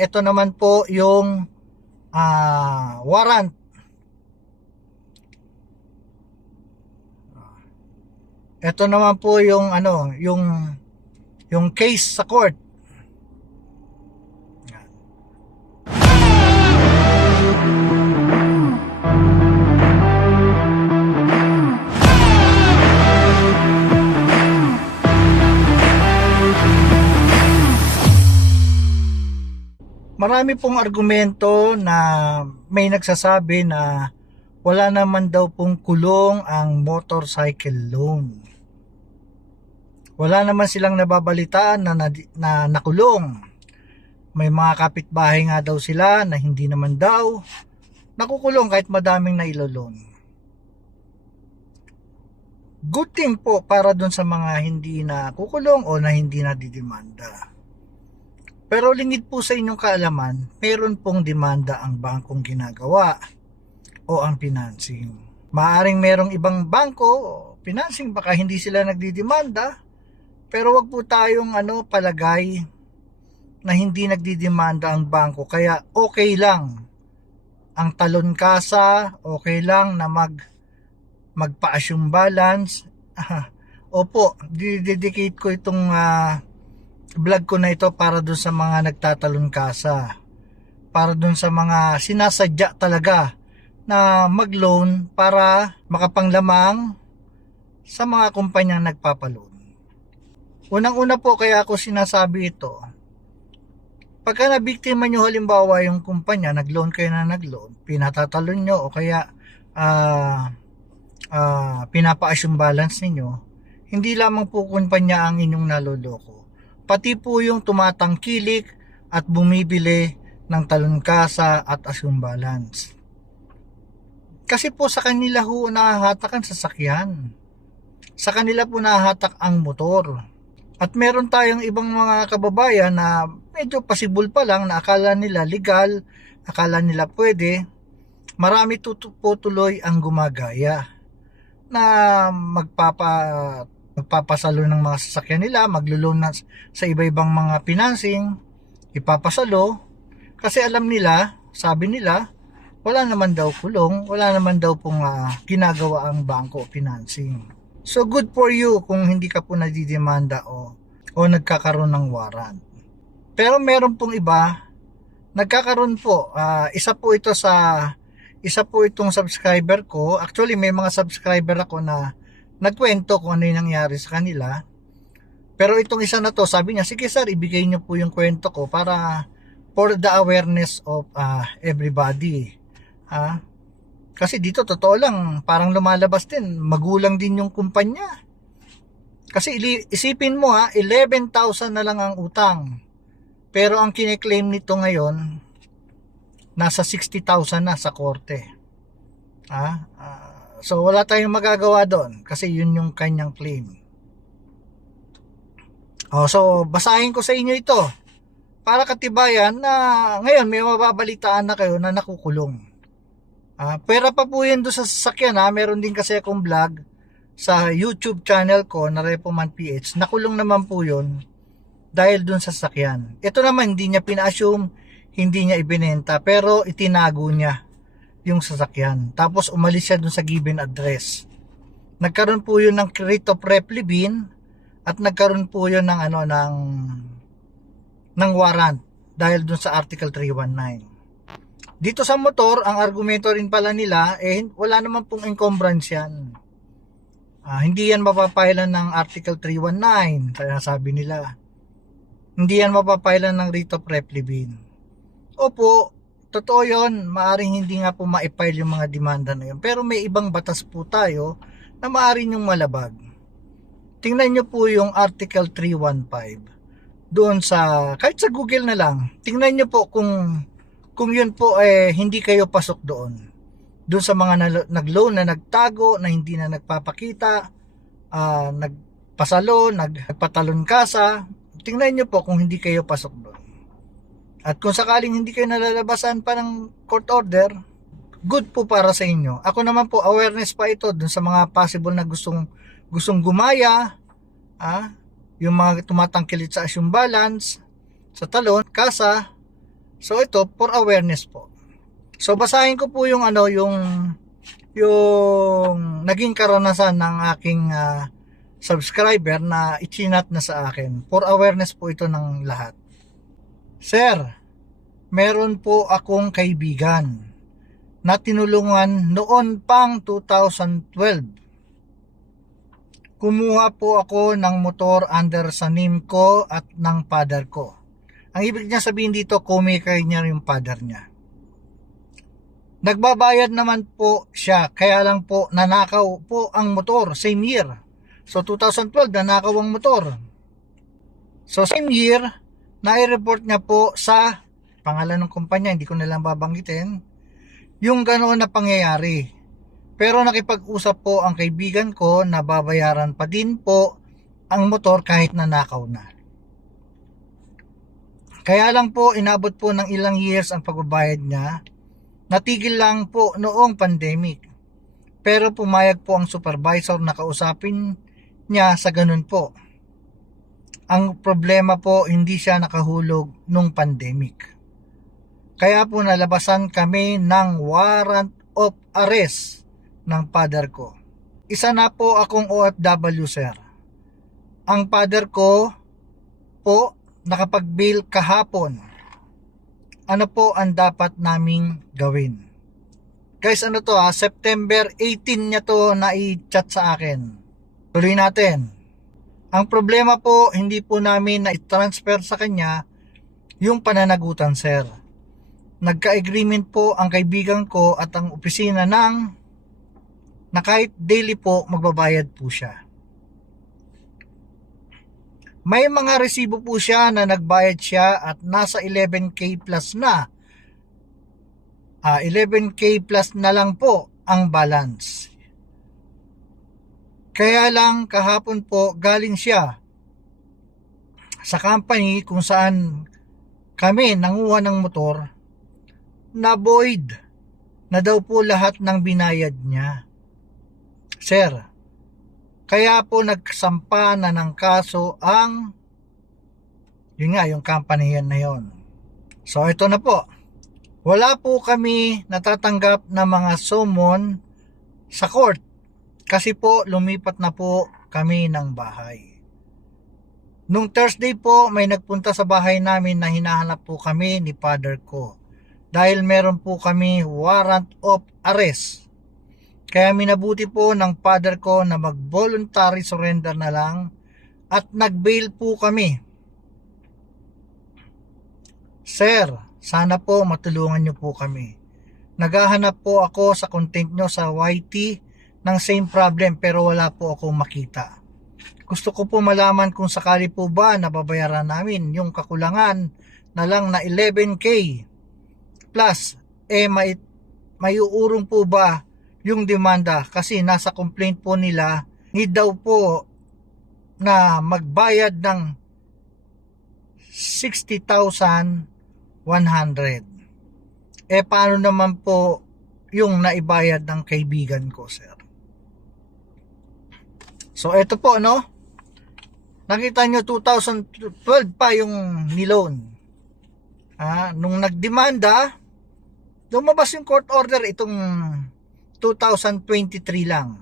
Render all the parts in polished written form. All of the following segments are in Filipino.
ito naman po yung warrant. Ito naman po yung yung case sa court. Marami pong argumento na may nagsasabi na wala naman daw pong kulong ang motorcycle loan. Wala naman silang nababalitaan na nakulong. May mga kapitbahay nga daw sila na hindi naman daw nakukulong kahit madaming nailoloan. Good thing po para dun sa mga hindi nakukulong o na hindi nadidemanda. Pero lingid po sa inyong kaalaman, meron pong demanda ang bangkong ginagawa o ang financing. Maaring merong ibang bangko o financing baka hindi sila nagdidemanda, pero wag po tayong palagay na hindi nagdidemanda ang bangko, kaya okay lang ang talon kasa, okay lang na magpa-assume balance. Opo, didedicate ko itong vlog ko na ito para dun sa mga nagtatalon kasa, para dun sa mga sinasadya talaga na mag-loan para makapanglamang sa mga kumpanyang nagpapaloan. Unang-una po kaya ako sinasabi ito, pagka nabiktima nyo halimbawa yung kumpanya, nag-loan kayo na nag-loan, pinatatalon nyo o kaya pinapa-assume balance ninyo, hindi lamang po kumpanya ang inyong naloloko, pati po yung tumatangkilik at bumibili ng talon kasa at assume balance. Kasi po sa kanila ho nahahatak ang sasakyan. Sa kanila po nahahatak ang motor. At meron tayong ibang mga kababayan na medyo pasibol pa lang na akala nila legal, akala nila pwede. Marami po tuloy ang gumagaya na magpapasalo ng mga sasakyan nila, maglo-loan sa iba-ibang mga financing, ipapasalo kasi alam nila, sabi nila, wala naman daw kulong, wala naman daw pong ginagawa ang bangko financing. So good for you kung hindi ka po nadidemanda o nagkakaroon ng warrant. Pero meron pong iba, nagkakaroon po, isa po itong subscriber ko. Actually may mga subscriber ako na nagkwento kung ano yung nangyari sa kanila. Pero itong isa na to, sabi niya, sige sir, ibigay niyo po yung kwento ko para for the awareness of everybody. Kasi dito totoo lang, parang lumalabas din, magulang din yung kumpanya. Kasi isipin mo 11,000 na lang ang utang. Pero ang kine-claim nito ngayon, nasa 60,000 na sa korte. So wala tayong magagawa doon kasi yun yung kanyang claim. So basahin ko sa inyo ito para katibayan na ngayon may mababalitaan na kayo na nakukulong. Pera pa po yun doon sa sasakyan. Meron din kasi akong vlog sa YouTube channel ko na Repoman PH. Nakulong naman po yun dahil doon sa sasakyan. Ito naman hindi niya pina-assume, hindi niya ibinenta, pero itinago niya yung sasakyan. Tapos umalis siya doon sa given address. Nagkaroon po yun ng writ of replevin at nagkaroon po yun ng ng warrant dahil doon sa Article 319. Dito sa motor, ang argumento rin pala nila, wala naman pong encumbrance yan. Hindi yan mapapailan ng Article 319, kaya sabi nila. Hindi yan mapapailan ng writ of replevin. Opo, totoo yun, maaring hindi nga po ma-file yung mga demanda na yun. Pero may ibang batas po tayo na maaring yung malabag. Tingnan nyo po yung Article 315. Doon kahit sa Google na lang, tingnan nyo po kung yun po hindi kayo pasok doon. Doon sa mga nag-loan na nagtago, na hindi na nagpapakita, nagpasalo, nagpatalon kasa, tingnan nyo po kung hindi kayo pasok doon. At kung sakaling hindi kayo nalalabasan pa ng court order, good po para sa inyo. Ako naman po, awareness pa ito doon sa mga possible na gustong gumaya, yung mga tumatangkilit sa assume balance, sa talon, kasa, So ito for awareness po. So basahin ko po yung yung naging karanasan ng aking subscriber na ichinat na sa akin. For awareness po ito ng lahat. Sir, meron po akong kaibigan na tinulungan noon pang 2012. Kumuha po ako ng motor under sa name ko at ng father ko. Ang ibig niya sabihin dito, co-maker niya yung father niya. Nagbabayad naman po siya, kaya lang po nanakaw po ang motor, same year. So 2012, nanakaw ang motor. So same year, nai-report niya po sa pangalan ng kumpanya, hindi ko na lang babanggitin, yung ganoon na pangyayari. Pero nakipag-usap po ang kaibigan ko na babayaran pa din po ang motor kahit nanakaw na. Kaya lang po inabot po ng ilang years ang pagbabayad niya. Natigil lang po noong pandemic. Pero pumayag po ang supervisor na kausapin niya sa ganun po. Ang problema po hindi siya nakahulog nung pandemic. Kaya po nalabasan kami ng warrant of arrest ng father ko. Isa na po akong OFW, sir. Ang father ko po nakapag-bail kahapon. Ano po ang dapat naming gawin? Guys, ano to September 18 niya to na i-chat sa akin. Tuloy natin. Ang problema po, hindi po namin na i-transfer sa kanya yung pananagutan, sir. Nagka-agreement po ang kaibigan ko at ang opisina na kahit daily po magbabayad po siya. May mga resibo po siya na nagbayad siya at nasa 11k plus na. 11k plus na lang po ang balance. Kaya lang kahapon po galing siya sa company kung saan kami nanguha ng motor, na void na daw po lahat ng binayad niya. Sir, kaya po nagsampa na ng kaso yung company yan na yon. So ito na po. Wala po kami natatanggap na mga summon sa court kasi po lumipat na po kami ng bahay. Nung Thursday po may nagpunta sa bahay namin na hinahanap po kami ni father ko dahil meron po kami warrant of arrest. Kaya minabuti po ng father ko na mag-voluntary surrender na lang at nag-bail po kami. Sir, sana po matulungan niyo po kami. Naghahanap po ako sa content nyo sa YT ng same problem pero wala po akong makita. Gusto ko po malaman kung sakali po ba nababayaran namin yung kakulangan na lang na 11k plus may uurong po ba yung demanda kasi nasa complaint po nila need daw po na magbayad ng 60,100. Paano naman po yung naibayad ng kaibigan ko, sir? So ito po nakita nyo 2012 pa yung niloan. Nung nagdemanda, lumabas yung court order itong 2023 lang.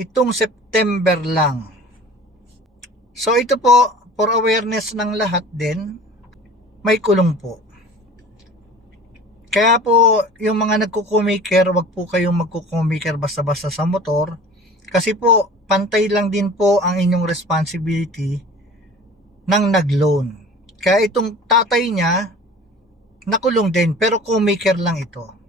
Itong September lang. So ito po, for awareness ng lahat din, may kulong po. Kaya po, yung mga nagko-co-maker, wag po kayong magko-co-maker basta-basta sa motor. Kasi po, pantay lang din po ang inyong responsibility ng nag-loan. Kaya itong tatay niya, nakulong din, pero co-maker lang ito.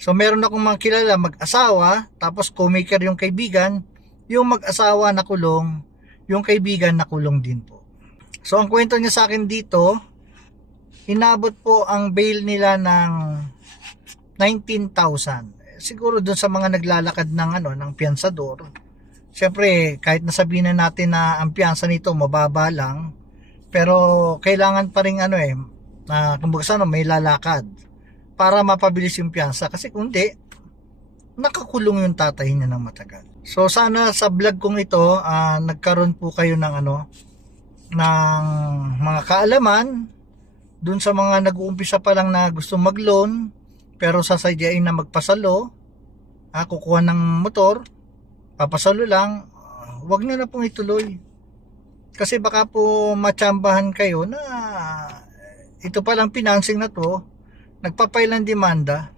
So meron akong mga kilala mag-asawa, tapos co-maker yung kaibigan, yung mag-asawa nakulong, yung kaibigan nakulong din po. So ang kwento niya sa akin dito, inabot po ang bail nila ng 19,000. Siguro dun sa mga naglalakad ng piyansador. Siyempre, kahit nasabihin na natin na ang piyansa nito mababa lang, pero kailangan pa rin kumbaga may lalakad para mapabilis yung piyansa kasi kung di nakakulong yung tatay niya ng matagal. So sana sa vlog kong ito nagkaroon po kayo ng ng mga kaalaman Dun sa mga nag-uumpisa pa lang na gusto mag-loan, pero sasadyain na magpasalo, kukuha ng motor, papasalo lang, wag nyo na pong ituloy. Kasi baka po matsambahan kayo na ito palang financing na to, nagpapail ng demanda.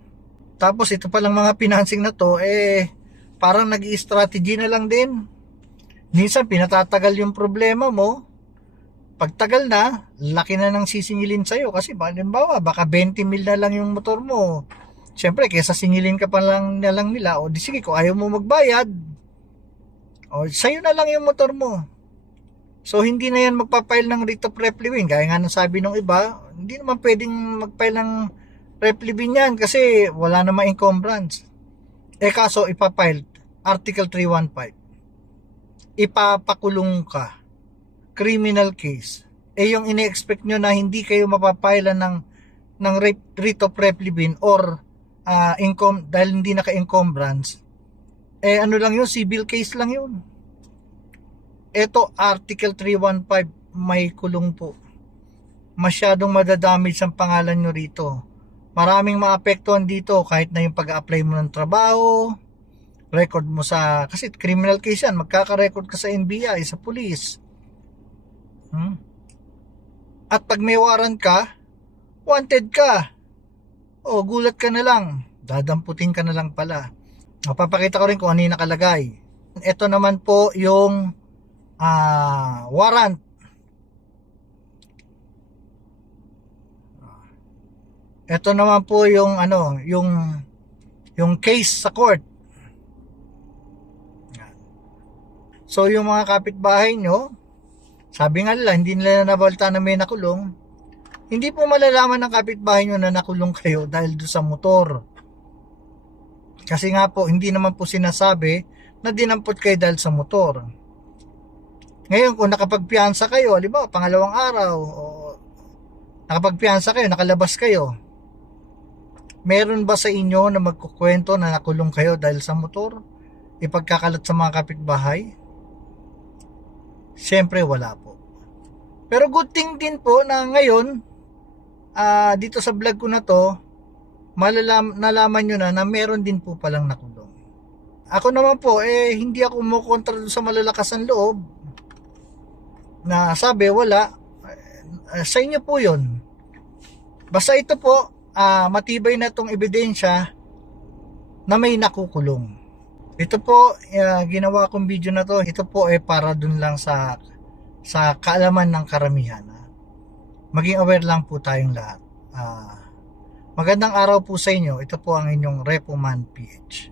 Tapos ito palang mga financing na to, parang nag-i-strategy na lang din. Minsan pinatatagal yung problema mo. Pagtagal na, laki na ng sisingilin sa'yo. Kasi halimbawa, baka 20 mil na lang yung motor mo. Siyempre, kesa singilin ka pa lang nila, o di sige, kung ayaw mo magbayad, o sa'yo na lang yung motor mo. So, hindi na yan magpapail ng writ of replevin. Kaya nga nang sabi ng iba, hindi naman pwedeng magpail ng replevin yan kasi wala namang encumbrance. Kaso, ipapail, Article 315. Ipapakulong ka. Criminal case. Yung ine-expect nyo na hindi kayo mapapailan ng writ of replevin or income dahil hindi naka-encumbrance, ano lang yun, civil case lang yun. Ito, Article 315, may kulong po. Masyadong madadamage ang pangalan nyo rito. Maraming maapektuhan dito kahit na yung pag-apply mo ng trabaho, record mo kasi criminal case yan, magkaka-record ka sa NBI, sa police. At pag may warrant ka, wanted ka. Gulat ka na lang. Dadamputin ka na lang pala. Papakita ko rin kung ano yung nakalagay. Ito naman po yung warrant. Ito naman po yung yung case sa court. So yung mga kapitbahay nyo, sabi nga nila, hindi nila nabalta na may nakulong. Hindi po malalaman ng kapitbahay nyo na nakulong kayo dahil doon sa motor. Kasi nga po, hindi naman po sinasabi na dinampot kayo dahil sa motor. Ngayon, kung nakapagpiyansa kayo, halimbawa, pangalawang araw, nakapagpiyansa kayo, nakalabas kayo, meron ba sa inyo na magkukwento na nakulong kayo dahil sa motor? Ipagkakalat sa mga kapitbahay? Siyempre wala po. Pero good thing din po na ngayon, dito sa vlog ko na to, nalaman nyo na meron din po palang nakulong. Ako naman po, hindi ako mukontra sa malalakas ang loob na sabi wala. Sa inyo po yun. Basta ito po, matibay na tong ebidensya na may nakukulong. Ito po, ginawa kong video na to, ito po para dun lang sa kaalaman ng karamihan. Maging aware lang po tayong lahat. Magandang araw po sa inyo. Ito po ang inyong Repo Man PH.